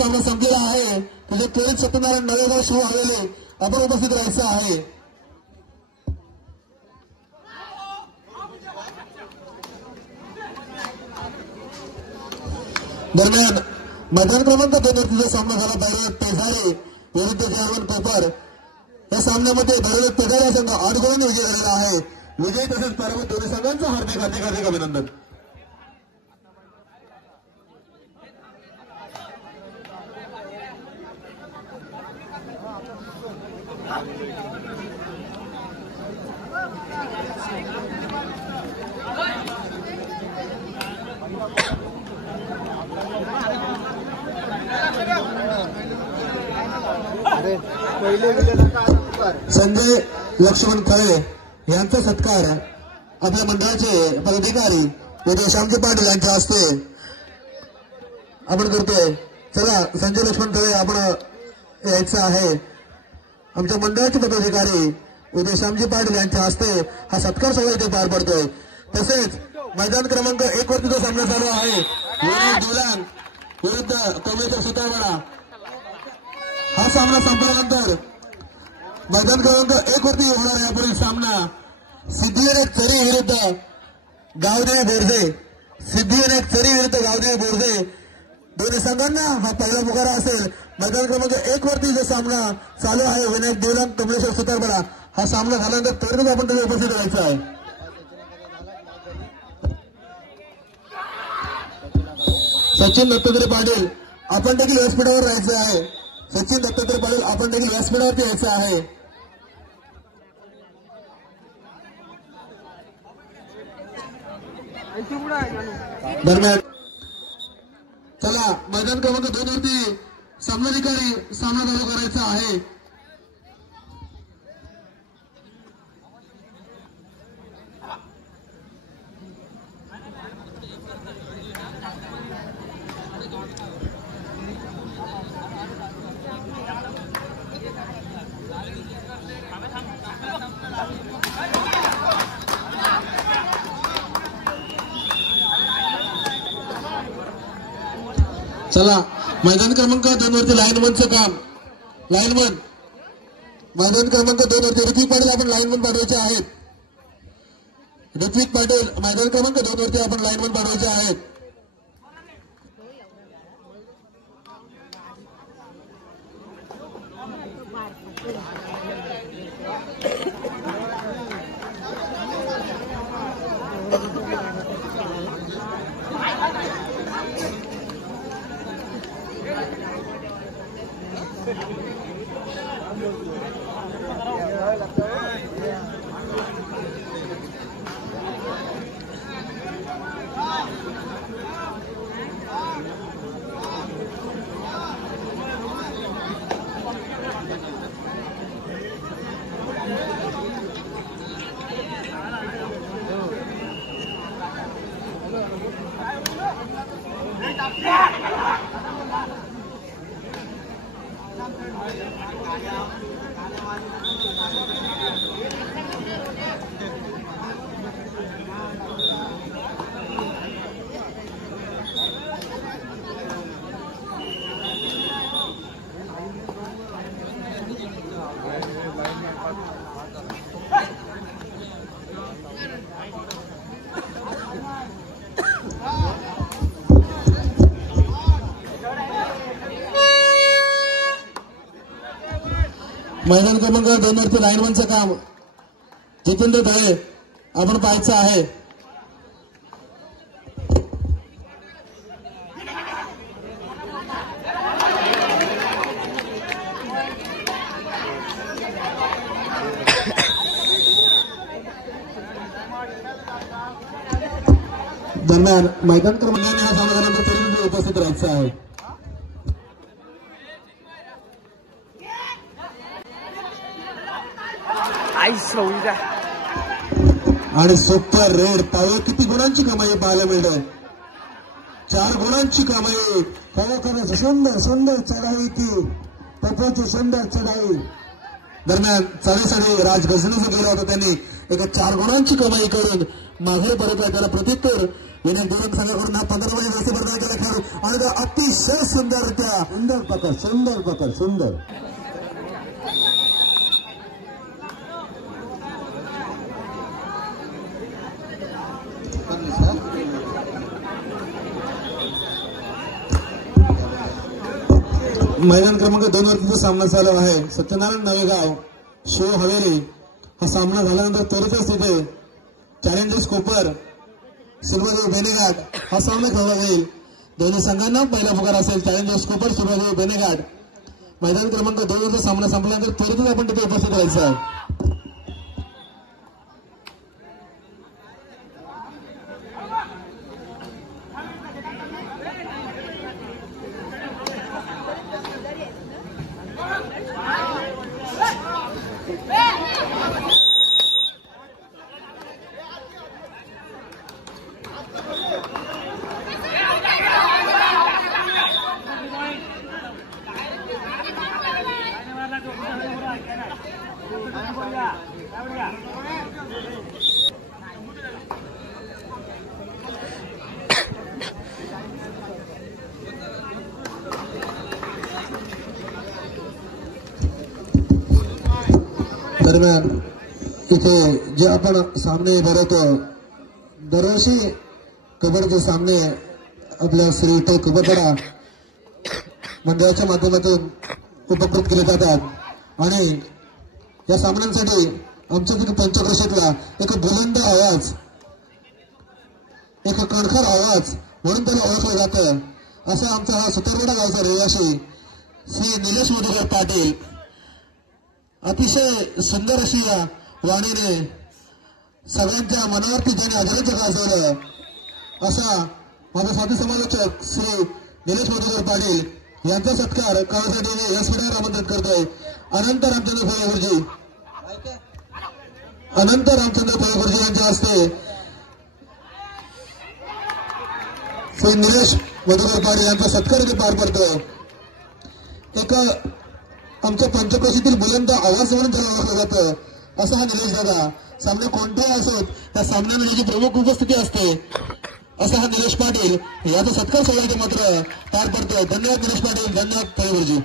सामना संपलेला आहे. तुझे त्वरित सत्यनारायण नवेगाव शिव आलेले आपण उपस्थित राहायचं आहे. दरम्यान मैदान क्रमांक 2 वरतीचा सामना झाला भैरव पेजारे विरुद्ध जयवंत पेपर. या सामन्यामध्ये भैरव पेजारे संघ 8 गुणांनी विजय झालेला आहे. विजय तसेच पराभूत दोन्ही संघांचं हार्दिक अभिनंदन. संजय लक्ष्मण खळे यांचा सत्कार आपल्या मंडळाचे पदाधिकारी श्यामजी पाटील यांच्या हस्ते आपण करतोय. चला संजय लक्ष्मण खळे आपण यायचं आहे. आमच्या मंडळाचे पदाधिकारी श्यामजी पाटील यांच्या हस्ते हा सत्कार सोहळा इथे पार पडतोय. तसेच मैदान क्रमांक 1 वरती जो सामना चालू आहे दुलान विरुद्ध कमलेश्वर सुतारवाडा. हा सामना संपल्यानंतर मैदान क्रमांक 1 वरती होणार आहे पुढील सामना सिद्धिविनायक चरी विरुद्ध गावदेवी बोरजे. सिद्धिविनायक चरी विरुद्ध गावदेवी बोरजे दोन्ही संघांना हा पहिला पुकारा असेल. मैदान क्रमांक 1 वरती जो सामना चालू आहे विनायक देवलान कमलेश्वर सुतारवाडा. हा सामना झाल्यानंतर त्वरित आपण त्याला उपस्थित राहायचं आहे. सचिन दत्तात्रय पाटील आपण देखील व्यासपीठावर राहायचं आहे. सचिन दत्तात्रय पाटील आपण देखील व्यासपीठावरती यायचं आहे. दरम्यान चला मैदान क्रमांक 2 वरती सामनाधिकारी सामना चालू करायचा आहे. चला मैदान क्रमांक 2 वरती लाईनमनचं काम लाईनमन मैदान क्रमांक 2 वरती ऋत्विक पाटील आपण लाईनमन पाठवायचे आहेत. ऋत्विक पाटील मैदान क्रमांक 2 वरती आपण लाईनमन पाठवायचे आहेत. मैदान क्रमांक 2 वरती लाईनमनचं काम जितेंद्र दळे आपण पाहायचं आहे. दरम्यान मैदान क्रमांकाने हा सामना झाल्यानंतर तरी उपस्थित राहायचं आहे. आणि सुपर रेड पाहूया किती गुणांची कमाई पाहायला मिळते. 4 गुणांची कमाई. खरोखरच सुंदर सुंदर चढाई ती पप्पूची सुंदर चढाई. दरम्यान चालीसाठी राज गजनीचा गेला होता. त्यांनी एका 4 गुणांची कमाई करून मागे परत त्याला प्रत्युत्तर येणे दोन संघाकडून हा 15 मध्ये जास्त प्रदान केला खेळू आणि अतिशय सुंदररित्या सुंदर पकड सुंदर मैदान क्रमांक 2 वरती सामना चालू आहे. सत्यनारायण नवेगाव शिव हवेली हा सामना झाल्यानंतर त्वरितच तिथे चॅलेंजर्स कोपर सुरुवादेव बेनेघाट हा सामना खेळला जाईल. दोन्ही संघांना पहिला पुकार असेल. चॅलेंजर्स कोपर सुरुवादेव बेनेघाट. मैदान क्रमांक 2 वरचा सामना संपल्यानंतर त्वरितच आपण तिथे उपस्थित राहायचं आहे. दरम्यान इथे जे आपण सामने भरवतो दरवर्षी कबड्डीचे सामने आपल्या श्री विठ्ठल कबड्डीपाडा मंडळाच्या माध्यमातून उपकृत केले जातात आणि या सामन्यांसाठी आमच्या तिथे पंचक्रोशीतला एक बुलंद आवाज एक कणखर आवाज म्हणून त्याला ओळखलं जातं. असा आमचा हा सुतारवाडा गावचा रहिवासी श्री निलेश मधुकर पाटील अतिशय सुंदर अशी या वाणीने सगळ्यांच्या मनावरती ज्याने अधिराज्य गाजवलं असा माझा साथी समालोचक श्री निलेश मधुकर पाटील यांचा सत्कार करण्यासाठी व्यासपीठावर आमंत्रित करतोय. अनंत रामचंद्र फळे गुरुजी यांच्या हस्ते श्री निलेश मधुकर पाटील यांचा सत्कार इथे पार पडतोय. एका आमच्या पंचक्रोशीतील बुलंद आवाज म्हणून त्याला ओळखलं जातं असा हा निलेश दादा. सामने कोणतेही असोत त्या सामन्याला ज्याची प्रमुख उपस्थिती असते असा हा निलेश पाटील याचा सत्कार सोहळ्याचे मात्र पार पडतोय. धन्यवाद निलेश पाटील. धन्यवाद फळे गुरुजी.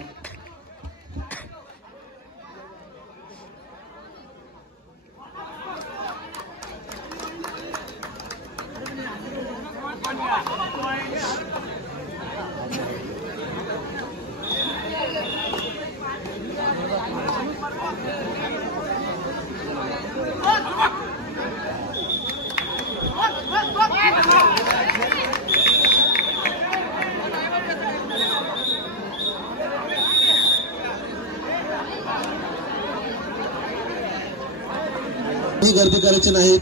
गर्दी करायची नाहीत.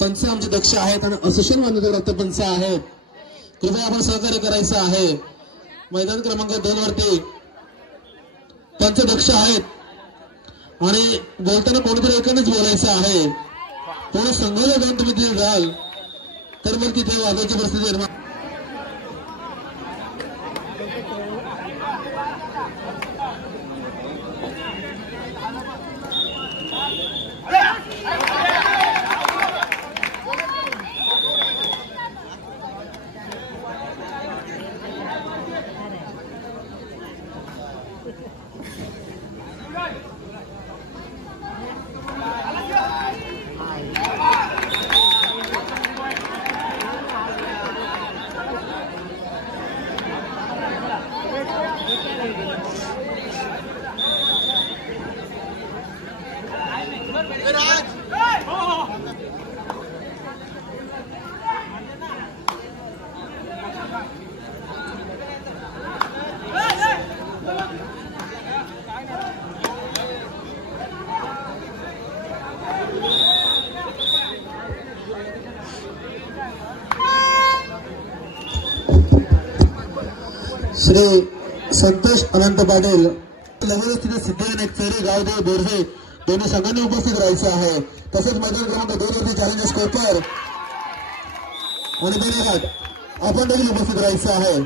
पंच आमचे दक्ष आहेत आणि असोसिएशन मान्यता पंच आहेत. कृपया आपण सहकार्य करायचं आहे. मैदान क्रमांक 2 वरती पंच दक्ष आहेत आणि बोलताना कोणीतरी एकानेच बोलायचं आहे. पूर्ण संघाला जाऊन तुम्ही तिथे जाल तर मग तिथे वादाची परिस्थिती निर्माण. श्री संतोष अनंत पाटील लगेच तिथे सिद्धिविनायक चेरी गावदेव बोरजे दोन्ही संघांनी उपस्थित राहायचं आहे. तसेच मैदान क्रमांक 2 वरती चॅलेंजर्स कोपर आणि बेनेघाट आपण देखील उपस्थित राहायचं आहे.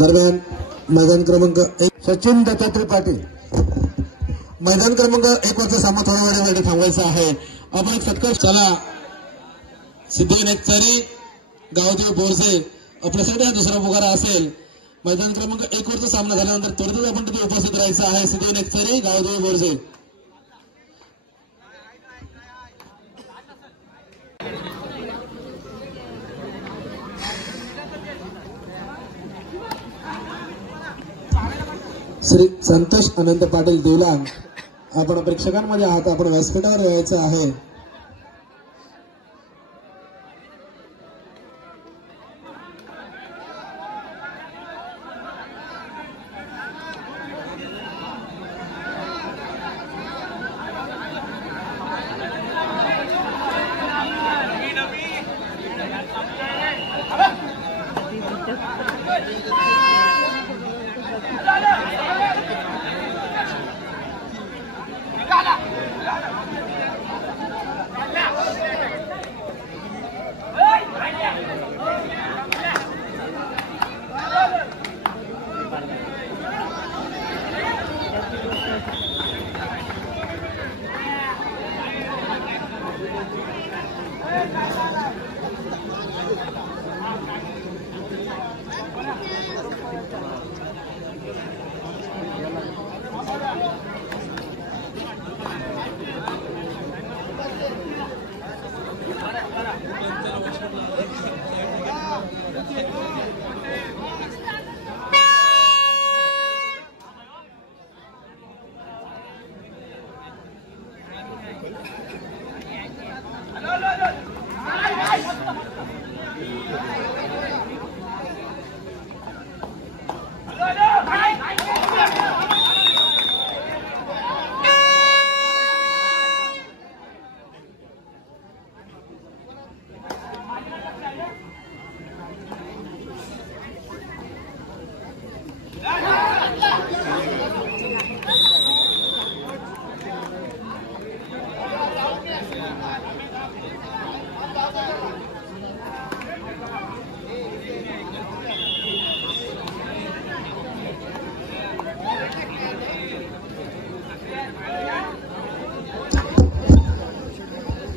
दरम्यान मैदान क्रमांक 1 सचिन दत्तात्रय पाटील मैदान क्रमांक 1 वरचा सामना थोड्या वेळासाठी थांबवायचा आहे. आपण एक सत्कार चला सिद्धिविनायक चरी गावदेव बोरसे आपल्यासाठी हा दुसरा पुकारा असेल. मैदान क्रमांक 1 वरचा सामना झाल्यानंतर त्वरितच आपण तिथे उपस्थित राहायचं आहे. सिद्धिविनायक चरी गावदेव बोरसे श्री संतोष अनंत पाटील देवलांग आपण प्रेक्षकांमध्ये आहात. आपण व्यासपीठावर यायचं आहे.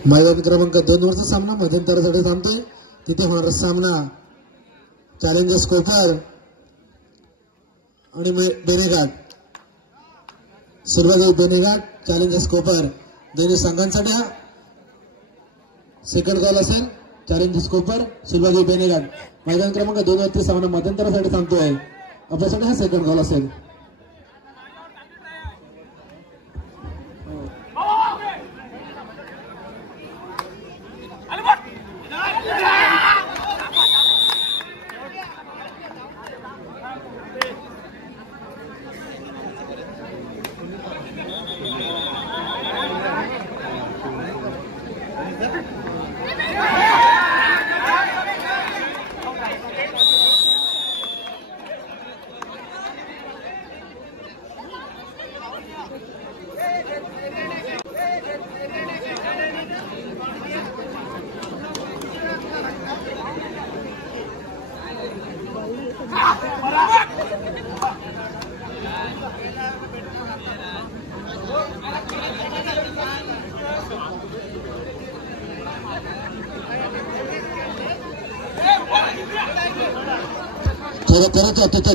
मैदान क्रमांक 2 वरचा सामना मध्यंतरासाठी थांबतोय. तिथे होणारा सामना चॅलेंजर्स कोपर आणि बेनेघाट सुरुवाती बेनेघाट चॅलेंजर्स कोपर दोन्ही संघांसाठी हा सेकंड कॉल असेल. चॅलेंजर्स कोपर सुरुवाती बेनेघाट मैदान क्रमांक 2 वरती सामना मध्यंतरासाठी थांबतोय. आपल्यासाठी हा सेकंड कॉल असेल.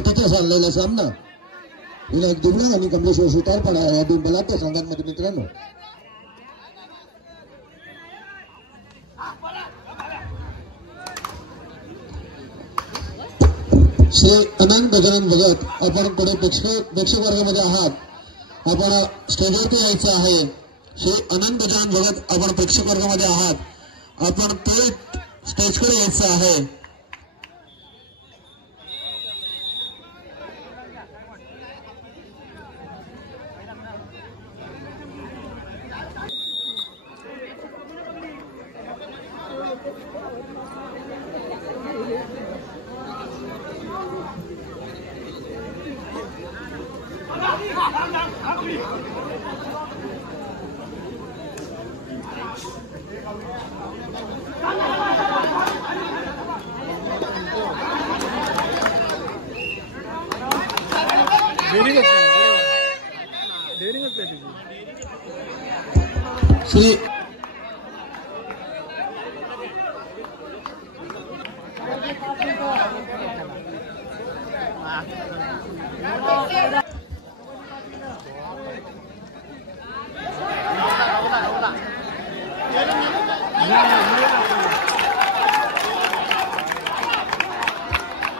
तिथे चाललेला सामना विनायक दुबला आणि कमलेश्वर सुतारपाडा या दोन बलाढ्य संघांमध्ये मित्रांनो श्री अनंत गजानन भगत आपण पुढे प्रेक्षक वर्गामध्ये आहात. आपण स्टेजवरती यायचं आहे. श्री अनंत गजानन भगत आपण प्रेक्षक वर्गामध्ये आहात. आपण ते स्टेजकडे यायचं आहे. श्री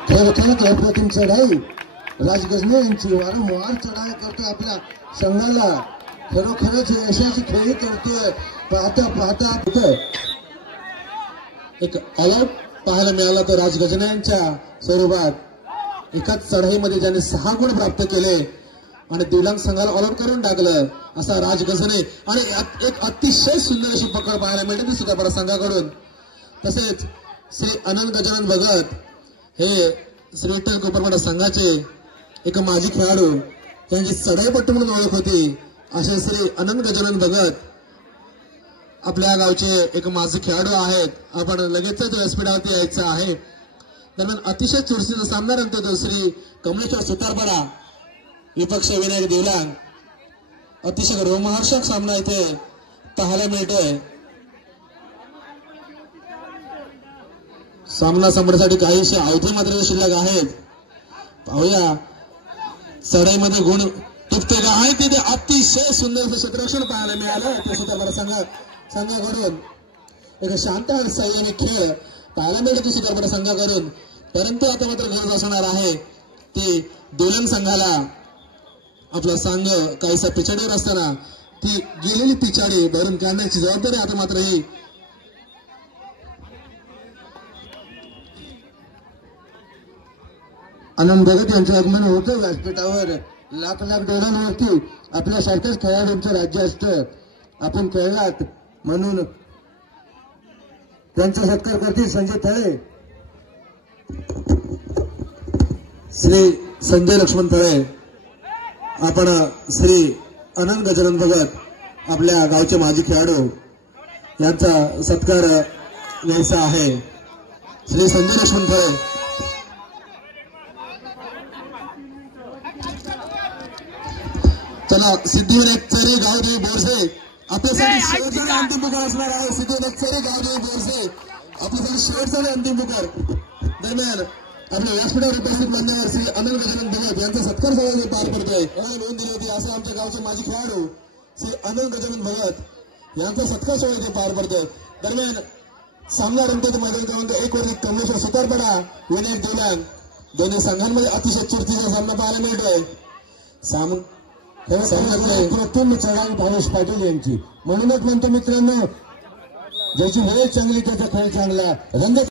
खरोखरच अप्रतिम चढाई राज गजने यांची वारंवार चढाई करतोय आपल्या संघाला खरोखरच यशाची खेळी करतोय पाहता पाहता एक ऑलआउट पाहायला मिळाला तर राज गजने यांच्या स्वरूपात एकाच चढाईमध्ये ज्याने 6 गुण प्राप्त केले आणि दिव्यांग संघाला ऑलआउट करून टाकलं असा राज गजने आणि एक अतिशय सुंदर अशी पकड पाहायला मिळते सुद्धा बरा संघाकडून तसेच श्री अनंत गजानन भगत हे श्री विठ्ठल कोपरपाडा संघाचे एक माजी खेळाडू त्यांची चढाईपट्टू म्हणून ओळख होती असे श्री अनंत गजानन भगत आपल्या गावचे एक माजी खेळाडू आहेत आपण लगेचच व्यासपीठावरती यायचं आहे दरम्यान अतिशय चुरशीचा सामना रंगतो तो श्री कमलेश्वर सुतारपाडा विपक्ष विनायक देवलांग अतिशय रोमहर्षक सामना इथे पाहायला मिळतोय सामना संपण्यासाठी काहीशे अवधी मात्र शिल्लक आहेत पाहूया चढाईमध्ये गुण तुपते का आहे तिथे अतिशय सुंदर क्षेत्ररक्षण पाहायला मिळालं ते सुद्धा संघाकडून एक शांत आणि संयमी खेळ पाहायला मिळतो सुद्धा संघाकडून परंतु आता मात्र गरज असणार आहे ती दिव्यांग संघाला आपला संघ काहीसा पिछाडीवर असताना ती गेलेली पिछाडी भरून काढण्याची जबाबदारी आता मात्र ही आनंद भगत यांचं आगमन होतं व्यासपीठावर लाख लाख डोळ्यांवरती आपल्यासारख्याच खेळाडूंचं राज्य असतं आपण खेळलात म्हणून त्यांचा सत्कार करतील संजय थळे श्री संजय लक्ष्मण थळे आपण श्री अनंत गजानन भगत आपल्या गावचे माजी खेळाडू यांचा सत्कार घ्यायचा आहे श्री संजय लक्ष्मण थळे चला सिद्धिविनायक चरे गावदेवी बोरसे आपल्यासाठी शेवटचा अंतिम पुकार असणार आहे सिद्धिविनायक चरे गावदेवी बोरसे आपल्यासाठी शेवटचा अंतिम पुकार दरम्यान आपल्या व्यासपीठावर उपस्थित मान्यवर श्री अनंत गजानन भगत यांचा सत्कार सोहळा पार पडतोय नोंद दिली होती असं आमच्या गावचे माजी खेळाडू श्री अनंत गजानन भगत यांचा सत्कार सोहळा पार पडतोय दरम्यान सामना रंगतो मैदान क्रमांक 1 वरती कमलेश्वर सुतारपाडा विनायक देवलांग दोन्ही संघांमध्ये अतिशय चुरशीचा सामना पाहायला मिळतोय प्रथम चढाई भावेश पाटील यांची म्हणूनच म्हणतो मित्रांनो ज्याची वेळ चांगली त्याचा खेळ चांगला रंग